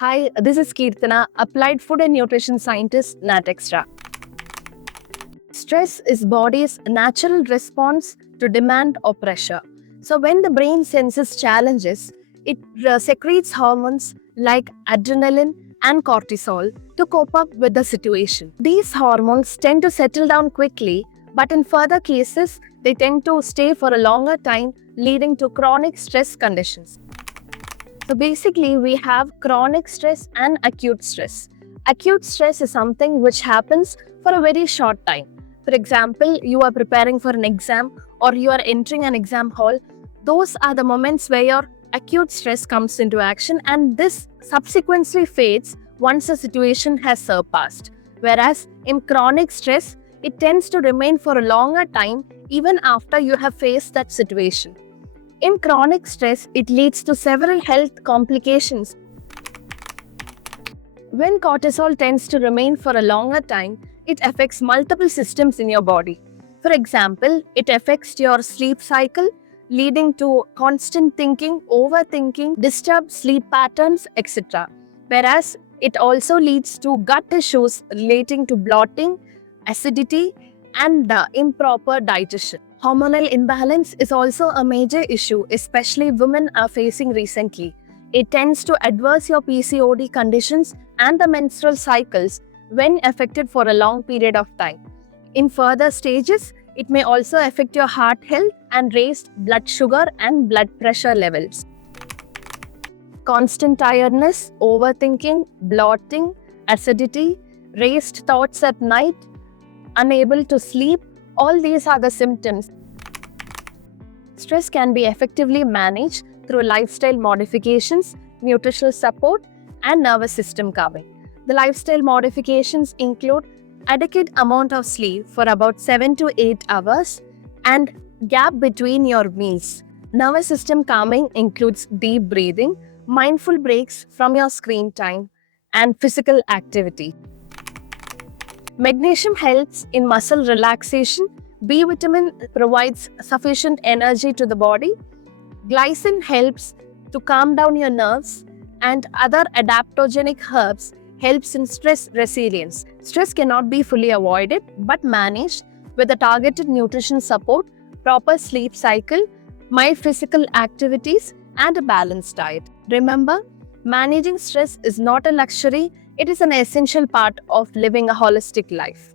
Hi, this is Kirtana, Applied Food and Nutrition Scientist, NatExtra. Stress is body's natural response to demand or pressure. So when the brain senses challenges, it secretes hormones like adrenaline and cortisol to cope up with the situation. These hormones tend to settle down quickly, but in further cases, they tend to stay for a longer time, leading to chronic stress conditions. So basically, we have chronic stress and acute stress. Acute stress is something which happens for a very short time. For example, you are preparing for an exam or you are entering an exam hall. Those are the moments where your acute stress comes into action, and this subsequently fades once the situation has surpassed. Whereas in chronic stress, it tends to remain for a longer time even after you have faced that situation. In chronic stress, it leads to several health complications. When cortisol tends to remain for a longer time, it affects multiple systems in your body. For example, it affects your sleep cycle, leading to constant thinking, overthinking, disturbed sleep patterns, etc. Whereas it also leads to gut issues relating to bloating, acidity, and improper digestion. Hormonal imbalance is also a major issue, especially women are facing recently. It tends to adverse your PCOD conditions and the menstrual cycles when affected for a long period of time. In further stages, it may also affect your heart health and raised blood sugar and blood pressure levels. Constant tiredness, overthinking, bloating, acidity, raised thoughts at night, unable to sleep, all these are the symptoms. Stress can be effectively managed through lifestyle modifications, nutritional support, and nervous system calming. The lifestyle modifications include adequate amount of sleep for about 7 to 8 hours and gap between your meals. Nervous system calming includes deep breathing, mindful breaks from your screen time, and physical activity. Magnesium helps in muscle relaxation. B vitamin provides sufficient energy to the body. Glycine helps to calm down your nerves, and other adaptogenic herbs helps in stress resilience. Stress cannot be fully avoided but managed with a targeted nutrition support, proper sleep cycle, mild physical activities, and a balanced diet. Remember, managing stress is not a luxury, it is an essential part of living a holistic life.